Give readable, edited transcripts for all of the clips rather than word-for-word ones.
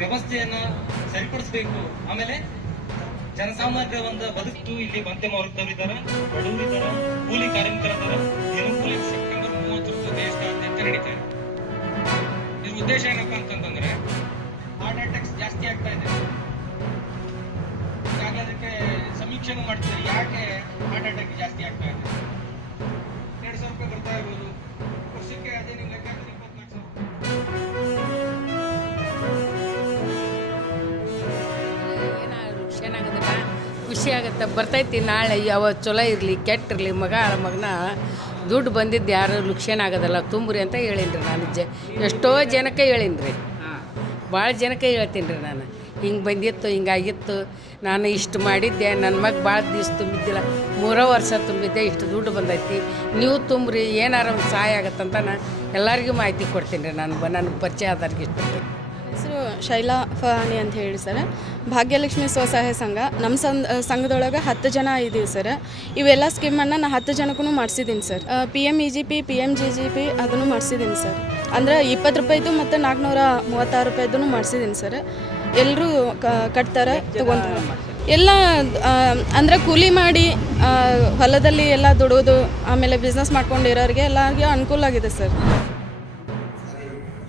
ವ್ಯವಸ್ಥೆಯನ್ನ ಸರಿಪಡಿಸಬೇಕು. ಆಮೇಲೆ ಜನಸಾಮಾನ್ಯರ ಒಂದು ಬದುಕು ಇಲ್ಲಿ ಮಧ್ಯಮ ವರ್ಗದವರಿದ್ದಾರೆ, ಬಡವರಿದ್ದಾರೆ, ಕೂಲಿ ಕಾರ್ಮಿಕರಿದ್ದಾರೆ. ದಿನಕೂಲಿ ಸೆಪ್ಟೆಂಬರ್ 30 ದೇಶದಾದ್ಯಂತ ನಡೀತಾ ಇದೆ. ಇದ್ರ ಉದ್ದೇಶ ಏನಪ್ಪ ಅಂತಂದ್ರೆ ಹಾರ್ಟ್ ಅಟ್ಯಾಕ್ಸ್ ಜಾಸ್ತಿ ಆಗ್ತಾ ಇದೆ. ಈಗಾಗಲೇ ಅದಕ್ಕೆ ಸಮೀಕ್ಷೆನೂ ಮಾಡ್ತಿದ್ದಾರೆ, ಯಾಕೆ ಹಾರ್ಟ್ ಅಟ್ಯಾಕ್ ಜಾಸ್ತಿ ಆಗ್ತಾ ಇದೆ. 2,000 ರೂಪಾಯಿ ಬರ್ತಾ ಇರ್ಬೋದು ವರ್ಷಕ್ಕೆ, ಅದೇನಿಲ್ಲ ಲೆಕ್ಕ 24,000. ಖುಷಿ ಆಗುತ್ತೆ, ಬರ್ತೈತಿ. ನಾಳೆ ಯಾವ ಚಲೋ ಇರಲಿ ಕೆಟ್ಟಿರಲಿ, ಮಗನ ದುಡ್ಡು ಬಂದಿದ್ದು ಯಾರು ಲುಕ್ಷೇನ ಆಗೋದಲ್ಲ, ತುಂಬ್ರಿ ಅಂತ ಹೇಳೀನಿ ನಾನು. ಎಷ್ಟೋ ಜನಕ್ಕೆ ಹೇಳೀನಿ ರೀ, ಭಾಳ ಜನಕ್ಕೆ ಹೇಳ್ತೀನಿ ರೀ ನಾನು. ಹಿಂಗೆ ಬಂದಿತ್ತು, ಹಿಂಗಾಗಿತ್ತು, ನಾನು ಇಷ್ಟು ಮಾಡಿದ್ದೆ, ನನ್ನ ಮಗ ಭಾಳ ದಿವ್ಸ ತುಂಬಿದ್ದಿಲ್ಲ, 3 ವರ್ಷ ತುಂಬಿದ್ದೆ, ಇಷ್ಟು ದುಡ್ಡು ಬಂದೈತಿ, ನೀವು ತುಂಬ್ರಿ, ಏನಾರ ಒಂದು ಸಹಾಯ ಆಗತ್ತಂತ ನಾನು ಎಲ್ಲರಿಗೂ ಮಾಹಿತಿ ಕೊಡ್ತೀನಿ ರೀ. ನನಗೆ ಪರಿಚಯ ಆದವ್ರಿಗೆ ಇಷ್ಟು. ಹೆಸರು ಶೈಲಾ ಫಾನಿ ಅಂತ ಹೇಳಿ ಸರ್. ಭಾಗ್ಯಲಕ್ಷ್ಮಿ ಸ್ವಸಹಾಯ ಸಂಘ ನಮ್ಮ ಸಂಘದೊಳಗೆ 10 ಜನ ಇದ್ದೀವಿ ಸರ್. ಇವೆಲ್ಲ ಸ್ಕೀಮನ್ನು ನಾನು 10 ಜನಕ್ಕೂ ಮಾಡಿಸಿದ್ದೀನಿ ಸರ್. PMEGP PMGGP ಅದನ್ನು ಮಾಡಿಸಿದ್ದೀನಿ ಸರ್. ಅಂದರೆ 20 ರೂಪಾಯಿದು ಮತ್ತು 436 ರೂಪಾಯಿದು ಮಾಡಿಸಿದ್ದೀನಿ ಸರ್. ಎಲ್ಲರೂ ಕಟ್ತಾರೆ, ತೊಗೊತಾರೆ. ಎಲ್ಲ ಅಂದರೆ ಕೂಲಿ ಮಾಡಿ ಹೊಲದಲ್ಲಿ ಎಲ್ಲ ದುಡೋದು, ಆಮೇಲೆ ಬಿಸ್ನೆಸ್ ಮಾಡ್ಕೊಂಡಿರೋರಿಗೆ ಎಲ್ಲರಿಗೆ ಅನುಕೂಲ ಆಗಿದೆ ಸರ್.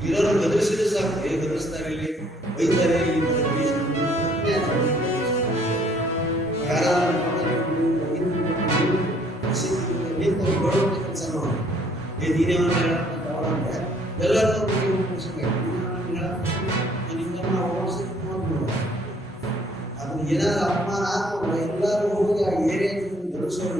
ಇರೋರು ಬದಲಿಸಿದ್ರೆ ಸಾಕು, ಹೇಗೆ ಬದಲಿಸ್ತಾರೆ ಇಲ್ಲಿ ಬೈತಾರೆ ಕೆಲಸ ಮಾಡಿ ಎಲ್ಲರೂ ಅದನ್ನ ಏನಾದ್ರು ಅಪಮಾನ ಎಲ್ಲರೂ ಹೋಗಿ ಆ ಏರಿಯಾ ಬದಲಿಸೋರು